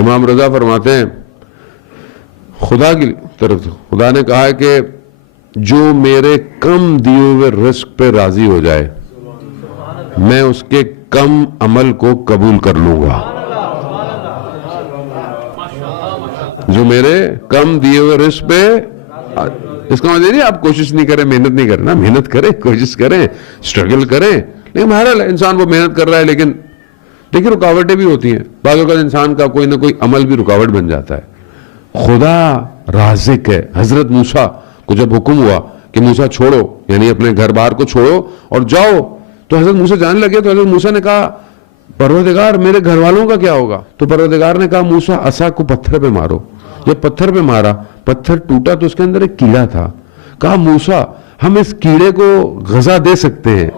امام رضا فرماتے ہیں خدا کی طرف خدا نے کہا ہے کہ جو میرے کم دیے ہوئے رزق پہ راضی ہو جائے میں اس کے کم عمل کو قبول کر لوں گا. جو میرے کم دیے ہوئے رزق پہ، اس کا مطلب نہیں آپ کوشش نہیں کریں، محنت نہیں کریں نا، محنت کریں، کوشش کریں، اسٹرگل کریں، لیکن بہرحال انسان وہ محنت کر رہا ہے لیکن دیکھیں رکاوٹیں بھی ہوتی ہیں. بعض اوقات انسان کا کوئی نہ کوئی عمل بھی رکاوٹ بن جاتا ہے. خدا رازق ہے. حضرت موسیٰ کو جب حکم ہوا کہ موسیٰ چھوڑو، یعنی اپنے گھر بار کو چھوڑو اور جاؤ، تو حضرت موسیٰ جانے لگے تو حضرت موسیٰ نے کہا پروردگار میرے گھر والوں کا کیا ہوگا؟ تو پروردگار نے کہا موسیٰ عصا کو پتھر پہ مارو. جب پتھر پہ مارا، پتھر ٹوٹا تو اس کے اندر ایک کیڑا تھا. کہا موسیٰ ہم اس کیڑے کو غذا دے سکتے ہیں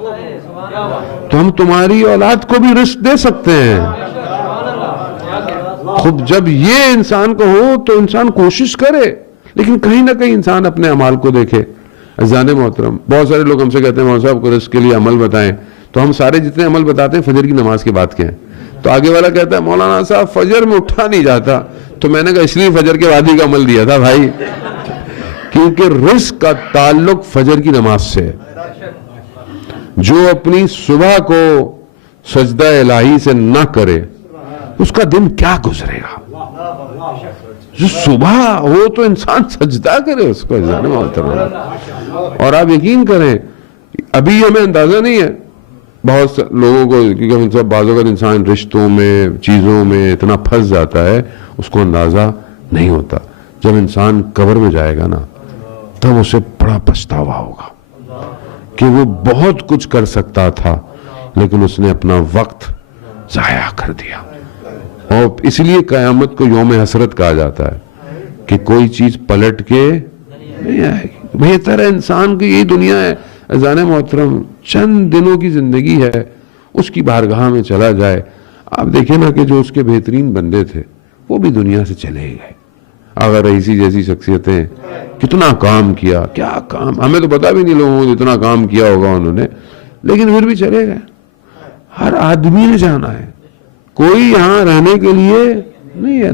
تو ہم تمہاری اولاد کو بھی رزق دے سکتے ہیں. خود جب یہ انسان کو ہو تو انسان کوشش کرے، لیکن کہیں نہ کہیں انسان اپنے اعمال کو دیکھے. عزیزان محترم، بہت سارے لوگ ہم سے کہتے ہیں مولانا صاحب کو رزق کے لیے عمل بتائیں، تو ہم سارے جتنے عمل بتاتے ہیں فجر کی نماز کے بعد کے ہیں. تو آگے والا کہتا ہے مولانا صاحب فجر میں اٹھا نہیں جاتا. تو میں نے کہا اس لیے فجر کے بعد ہی کا عمل دیا تھا بھائی، کیونکہ رزق کا تعلق فجر کی نماز سے ہے. جو اپنی صبح کو سجدہ الہی سے نہ کرے اس کا دن کیا گزرے گا؟ جو صبح ہو تو انسان سجدہ کرے اس کو. اور آپ یقین کریں ابھی ہمیں اندازہ نہیں ہے بہت لوگوں کو، کیونکہ بعض اوقات انسان رشتوں میں چیزوں میں اتنا پھنس جاتا ہے اس کو اندازہ نہیں ہوتا. جب انسان قبر میں جائے گا نا تب اسے بڑا پچھتاوا ہوگا کہ وہ بہت کچھ کر سکتا تھا لیکن اس نے اپنا وقت ضائع کر دیا. اور اس لیے قیامت کو یوم حسرت کہا جاتا ہے کہ کوئی چیز پلٹ کے نہیں آئے گی. بہتر ہے انسان کی یہی دنیا ہے. عزیزان محترم، چند دنوں کی زندگی ہے، اس کی بارگاہ میں چلا جائے. آپ دیکھیں نا کہ جو اس کے بہترین بندے تھے وہ بھی دنیا سے چلے گئے. اگر رئیسی جیسی شخصیتیں کتنا کام کیا، کیا کام، ہمیں تو پتا بھی نہیں لوگوں نے اتنا کام کیا ہوگا انہوں نے، لیکن پھر بھی چلے گئے. ہر آدمی نے جانا ہے، کوئی یہاں رہنے کے لیے نہیں ہے.